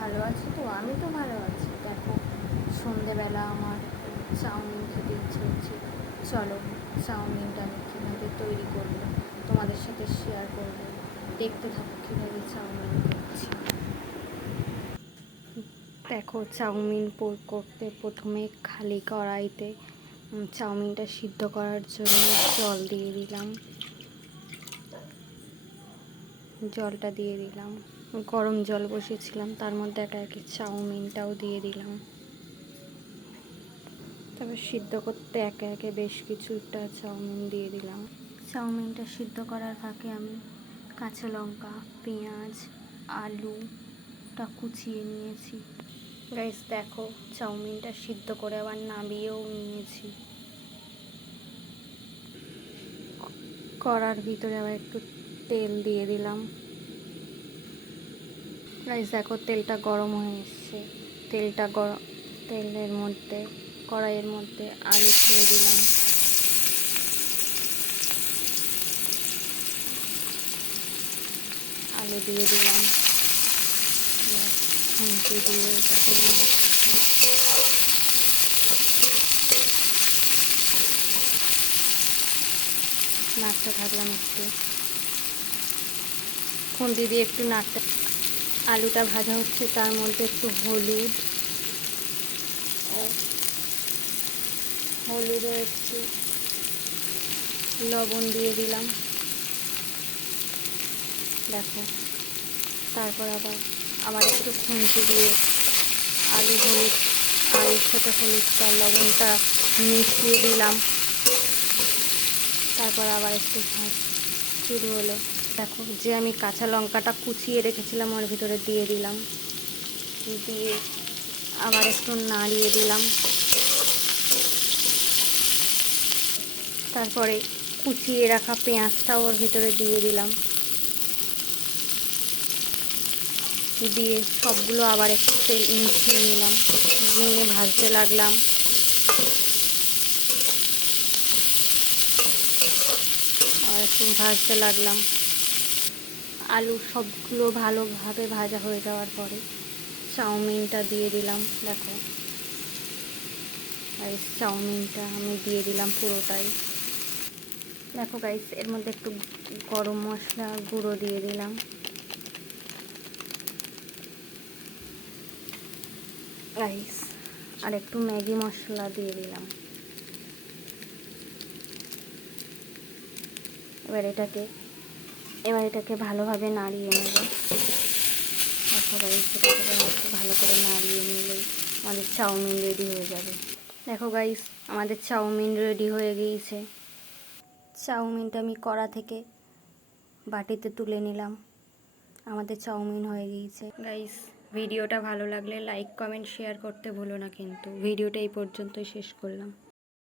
ভালো আছো তো? আমি তো ভালো আছি। দেখো, সন্ধেবেলা আমার চাউমিন খেতে ইচ্ছে হচ্ছে। চলো, চাউমিনটা আমি কীভাবে তৈরি করবো তোমাদের সাথে শেয়ার করবো। দেখতে থাকো কীভাবে চাউমিন করছি। দেখো, চাউমিন করতে প্রথমে খালি কড়াইতে চাউমিনটা সিদ্ধ করার জন্য জল দিয়ে দিলাম। জলটা দিয়ে দিলাম, গরম জল বসিয়েছিলাম, তার মধ্যে একে একে চাউমিনটাও দিয়ে দিলাম। তারপর সিদ্ধ করতে একে একে বেশ কিছুটা চাউমিন দিয়ে দিলাম। চাউমিনটা সিদ্ধ করার ফাঁকে আমি কাঁচা লঙ্কা, পেঁয়াজ, আলুটা কুচিয়ে নিয়েছি। গাইস দেখো, চাউমিনটা সিদ্ধ করে আবার নামিয়েও নিয়েছি। কড়ার ভিতরে আবার একটু তেল দিয়ে দিলাম। গাইস দেখো, তেলটা গরম হয়ে এসছে। তেলের মধ্যে, কড়াইয়ের মধ্যে আলু ছেড়ে দিলাম। আলু দিয়ে দিলাম, খুন্তি দিয়ে এটাকে নাড়তে থাকলাম। একটু খুন্তি দিয়ে একটু নাড়তে, আলুটা ভাজা হচ্ছে, তার মধ্যে একটু হলুদও একটু লবণ দিয়ে দিলাম। দেখো, তারপর আবার একটু খুন্তি দিয়ে আলুর সাথে হলুদটা লবণটা মিশিয়ে দিলাম। তারপর আবার একটু ভাজ শুরু হলো। দেখো, যে আমি কাঁচা লঙ্কাটা কুচিয়ে রেখেছিলাম ওর ভিতরে দিয়ে দিলাম। দিয়ে আবার একটু নাড়িয়ে দিলাম। তারপরে কুচিয়ে রাখা পেঁয়াজটাও ওর ভিতরে দিয়ে দিলাম। দিয়ে সবগুলো আবার একটু মিশিয়ে নিলাম, নিয়ে ভাজতে লাগলাম। আবার একটু ভাজতে লাগলাম। আলু সবগুলো ভালোভাবে ভাজা হয়ে যাওয়ার পরে চাউমিনটা দিয়ে দিলাম। দেখো, গাইস চাউমিনটা আমি দিয়ে দিলাম পুরোটাই। দেখো গাইস, এর মধ্যে একটু গরম মশলা গুঁড়ো দিয়ে দিলাম। গাইস, আর একটু ম্যাগি মশলা দিয়ে দিলাম। এবার এটাকে ভালোভাবে নাড়িয়ে নেব। দেখো গাইস, এটাকে একটু ভালো করে নাড়িয়ে নিলেই আমাদের চাউমিন রেডি হয়ে যাবে। দেখো গাইস, আমাদের চাউমিন রেডি হয়ে গিয়েছে। চাউমিনটা আমি কড়া থেকে বাটিতে তুলে নিলাম। আমাদের চাউমিন হয়ে গিয়েছে। গাইস, ভিডিওটা ভালো লাগলে লাইক, কমেন্ট, শেয়ার করতে ভুলো না কিন্তু। ভিডিওটা এই পর্যন্তই শেষ করলাম।